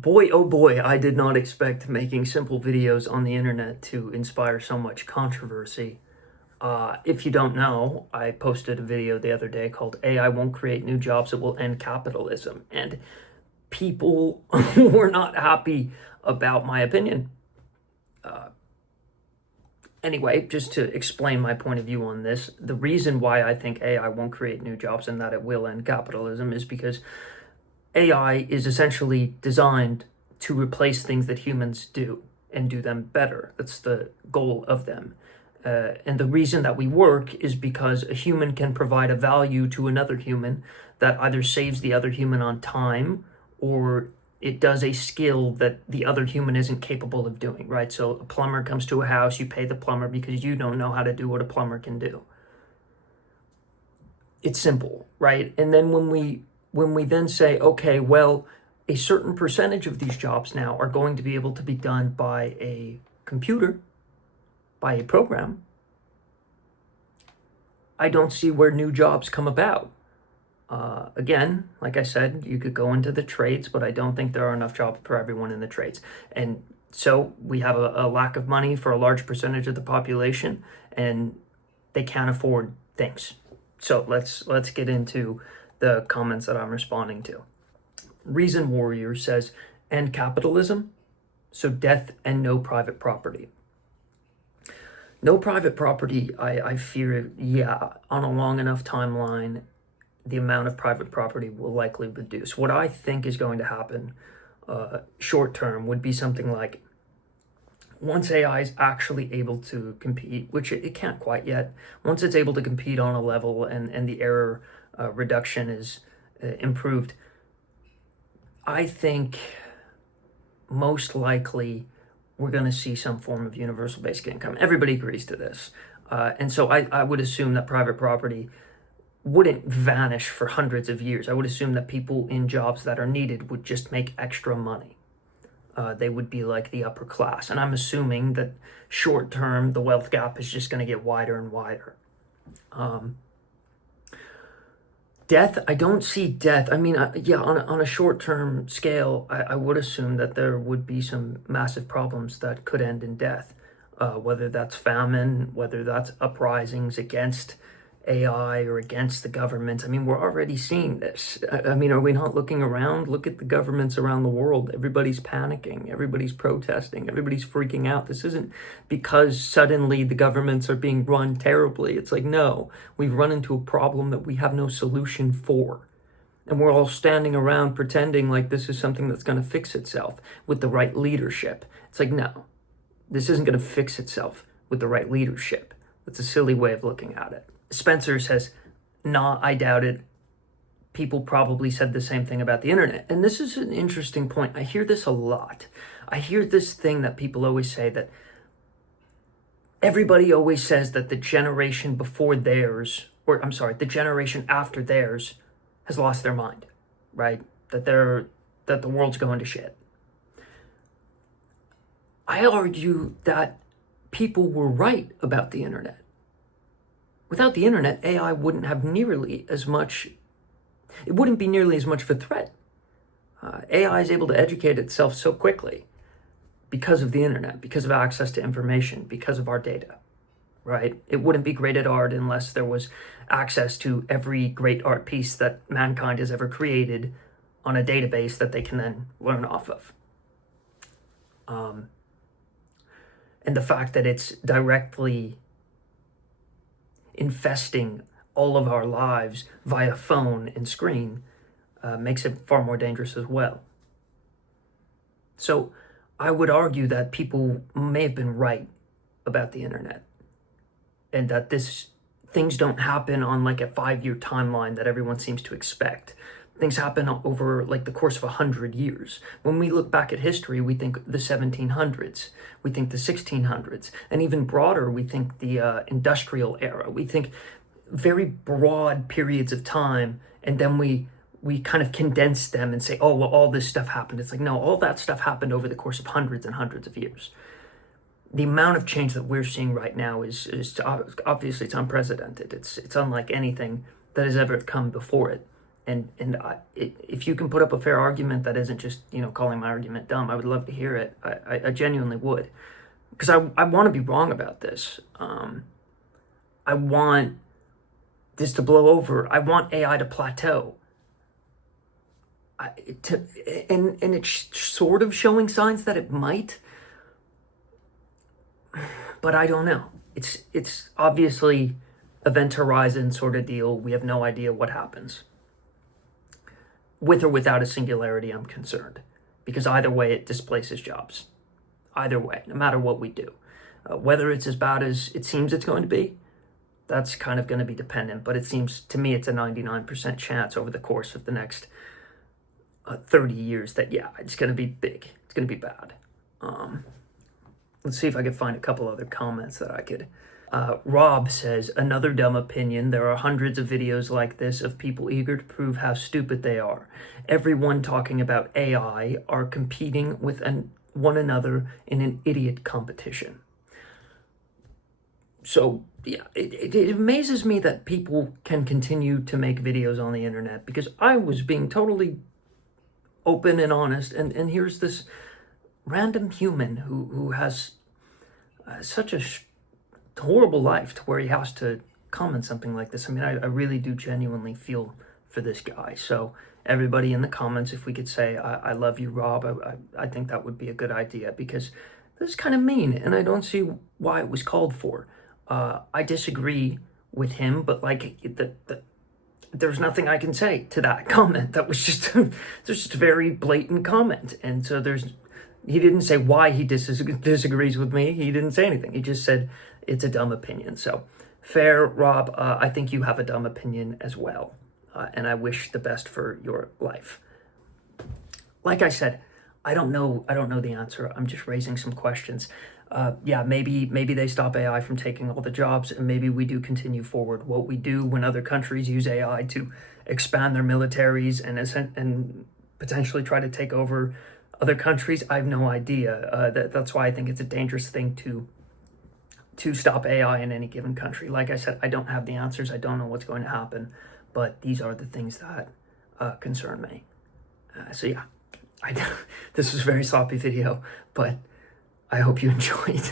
Boy, oh boy, I did not expect making simple videos on the internet to inspire so much controversy. If you don't know, I posted a video the other day called AI Won't Create New Jobs, It Will End Capitalism. And people were not happy about my opinion. Anyway, just to explain my point of view on this, the reason why I think AI won't create new jobs and that it will end capitalism is because AI is essentially designed to replace things that humans do and do them better. That's the goal of them. And the reason that we work is because a human can provide a value to another human that either saves the other human on time or it does a skill that the other human isn't capable of doing, right? So a plumber comes to a house, you pay the plumber because you don't know how to do what a plumber can do. It's simple, right? And then when we then say, okay, well, a certain percentage of these jobs now are going to be able to be done by a computer, by a program, I don't see where new jobs come about. Again, like I said, you could go into the trades, but I don't think there are enough jobs for everyone in the trades. And so we have a lack of money for a large percentage of the population, and they can't afford things. So let's get into the comments that I'm responding to. Reason Warrior says, end capitalism, so death and no private property. No private property, I fear, yeah, on a long enough timeline, the amount of private property will likely reduce. What I think is going to happen short term would be something like once AI is actually able to compete, which it can't quite yet, once it's able to compete on a level and the error reduction is improved, I think most likely we're going to see some form of universal basic income. Everybody agrees to this. And so I would assume that private property wouldn't vanish for hundreds of years. I would assume that people in jobs that are needed would just make extra money. They would be like the upper class. And I'm assuming that short term, the wealth gap is just going to get wider and wider. Death, I don't see death. I mean, yeah, on a short-term scale, I would assume that there would be some massive problems that could end in death, whether that's famine, whether that's uprisings against AI or against the government. I mean, we're already seeing this. I mean, are we not looking around? Look at the governments around the world. Everybody's panicking. Everybody's protesting. Everybody's freaking out. This isn't because suddenly the governments are being run terribly. It's like, no, we've run into a problem that we have no solution for. And we're all standing around pretending like this is something that's going to fix itself with the right leadership. It's like, no, this isn't going to fix itself with the right leadership. That's a silly way of looking at it. Spencer says, nah, I doubt it. People probably said the same thing about the internet. And this is an interesting point. I hear this a lot. I hear this thing that people always say that everybody always says that the generation before theirs, or I'm sorry, the generation after theirs has lost their mind, right? That the world's going to shit. I argue that people were right about the internet. Without the internet, AI wouldn't have nearly as much, it wouldn't be nearly as much of a threat. AI is able to educate itself so quickly because of the internet, because of access to information, because of our data, right? It wouldn't be great at art unless there was access to every great art piece that mankind has ever created on a database that they can then learn off of. And the fact that it's directly infesting all of our lives via phone and screen makes it far more dangerous as well. So I would argue that people may have been right about the internet and that things don't happen on like a 5-year timeline that everyone seems to expect. Things happen over like the course of 100 years. When we look back at history, we think the 1700s, we think the 1600s, and even broader, we think the industrial era. We think very broad periods of time, and then we kind of condense them and say, oh, well, all this stuff happened. It's like, no, all that stuff happened over the course of hundreds and hundreds of years. The amount of change that we're seeing right now is obviously it's unprecedented. It's unlike anything that has ever come before it. If you can put up a fair argument that isn't just, calling my argument dumb, I would love to hear it. I genuinely would, because I want to be wrong about this. I want this to blow over. I want AI to plateau. And it's sort of showing signs that it might, but I don't know. It's obviously event horizon sort of deal. We have no idea what happens. With or without a singularity, I'm concerned, because either way it displaces jobs. Either way, no matter what we do. Whether it's as bad as it seems it's going to be, that's kind of going to be dependent, but it seems to me it's a 99% chance over the course of the next 30 years that, yeah, it's going to be big. It's going to be bad. Let's see if I can find a couple other comments that I could. Rob says, another dumb opinion. There are hundreds of videos like this of people eager to prove how stupid they are. Everyone talking about AI are competing with one another in an idiot competition. So, yeah, it amazes me that people can continue to make videos on the internet, because I was being totally open and honest, and here's this random human who has such a horrible life to where he has to comment something like this. I mean, I really do genuinely feel for this guy. So everybody in the comments, if we could say, I love you, Rob, I think that would be a good idea, because this is kind of mean, and I don't see why it was called for. I disagree with him, but like there's nothing I can say to that comment. That was just just a very blatant comment, and so he didn't say why he disagrees with me. He didn't say anything. He just said it's a dumb opinion. So fair, Rob. I think you have a dumb opinion as well, and I wish the best for your life. Like I said, I don't know the answer. I'm just raising some questions. Yeah, maybe they stop AI from taking all the jobs, and maybe we do continue forward. What we do when other countries use AI to expand their militaries and potentially try to take over other countries, I have no idea. That's why I think it's a dangerous thing to stop AI in any given country. Like I said, I don't have the answers. I don't know what's going to happen, but these are the things that concern me. So yeah, this was a very sloppy video, but I hope you enjoyed.